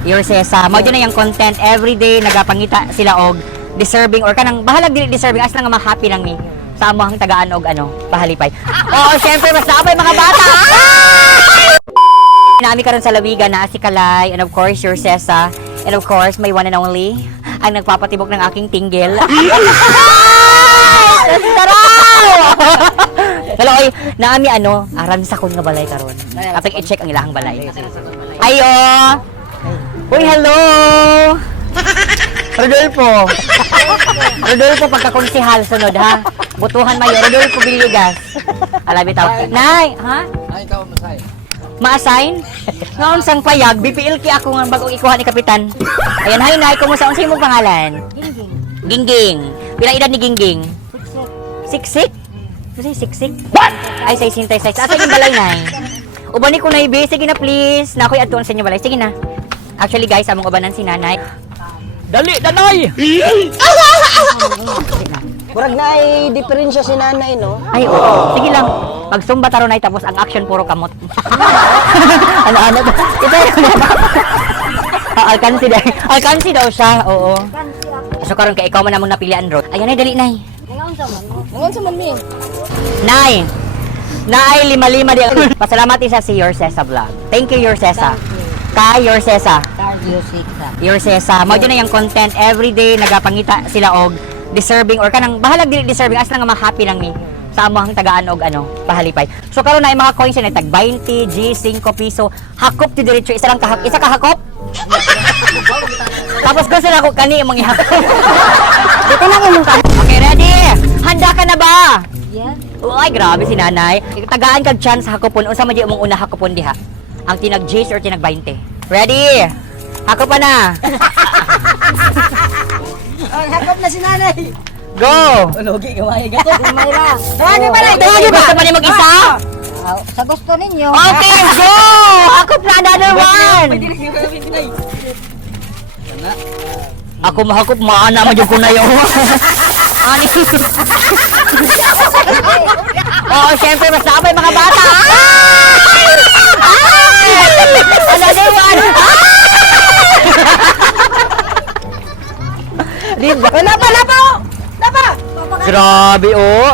Your sesa, mao na yung content everyday nagapangita sila og deserving or kanang bahalag dili deserving as lang nga happy lang ni sa among tagaan og ano, pahalipay. Oo, syempre mas naapay mga bata. Nami karon sa lawigan na si Kalay and of course your sesa and of course my one and only ang nagpapatibok ng aking tinggil. Hello, oy, naami ano, aran sa kun nga balay karon. Atong i-check ang ilahang balay. Ayo. Uy, hello. Rodolfo. Rodolfo pagkakonsehal sunod ha. Butuhan mayo Rodolfo Villegas. Alabi taw. Nay, ha? Ay, ikaw masay. Ma-assign? Ngaon sang payag, BPL ki ako nga bagong ikuha ni kapitan. Ayan, hi nay, kumusta unsay imong pangalan? Gingging. Gingging. Pila edad ni Gingging? Siksik. Kasi siksik? What? Ay, say sintay say. Asa yung balay nay? Uban ni ko nay be, sige na please. Na ako'y atuan sa inyo balay. Sige na. Actually guys, among ubanan si nanay. Dali, danay! Murag na ay diferensya si nanay, no? Ay, oo. Sige lang. Magsumba taro na tapos ang action puro kamot. Ano to? Ito yung alkansi daw. Alkansi daw siya, oo. So karon kay ikaw man namong napilian ro. Ayan ay dali nay. Ngayon sa man mi. Nay. Nay lima-lima di. Pasalamat isa si Your Sesa Vlog. Thank you Your Sesa. Kay Your Sesa. Cardio Sika. Your Sesa. Mao na yung content everyday nagapangita sila og deserving or kanang bahalag dili deserving as lang nga happy lang ni sa among tagaan og ano, pahalipay. So karon na mga coins na tag 20, G, 5 piso. Hakop ti diretso isa lang isa ka hakop. Tapos gusto na ko kani imong ihakop. Dito lang imong kani. Okay, ready? Handa ka na ba? Yeah. Uy, grabe si nanay. Tagaan kag chance hakopon. Unsa man di imong una hakopon diha? Ang tinag G's or tinag 20? Ready? Hakop pa na. Oh, hakop na si nanay. Go! Logi gamay gato. Gamay ra. Tawagin pa na! Tawagin pa! Gusto pa niya mag-isa? Sa gusto ninyo. Okay, go! Hakop na another one! Ako mahakop, maana mo ko na yun. Ani? Oo, syempre, mas naapay mga bata. Another one! Diba? Wala pa. Grabe, oh.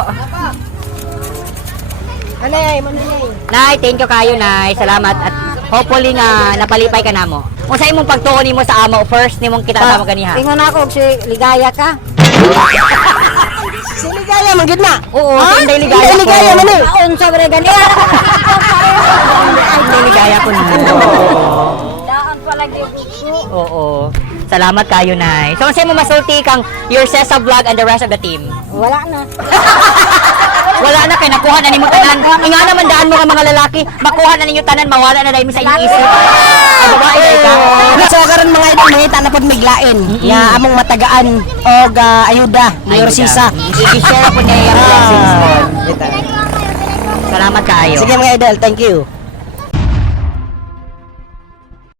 Anay, manay. Nay, thank you kayo, Nay. Salamat at hopefully nga napalipay ka namo. Kung sa imong pagtuon nimo sa amo, first nimong kita sa ganiha. Ingon ako si ligaya ka. Si ligaya man gid na. Oo, hindi ligaya ko. Ligaya man eh. Unsa ba ganiya? Hindi ligaya ko na. Daan pa lagi gusto. Oo. Salamat kayo, Nay. So, saan mo masulti kang Your Sesa Vlog and the rest of the team? Wala na. Wala na kay nakuha na nimo tanan. Inga naman daan mo nga mga lalaki, makuha na ninyo tanan, mawala na dahil sa inyong isip. Ang babae dahil ka. So karon mga idol mangita na pud miglain. Ya among matagaan og ayuda ni Your Sesa. I-share po niya yung blessings ko. Salamat kayo. Sige mga idol, thank you.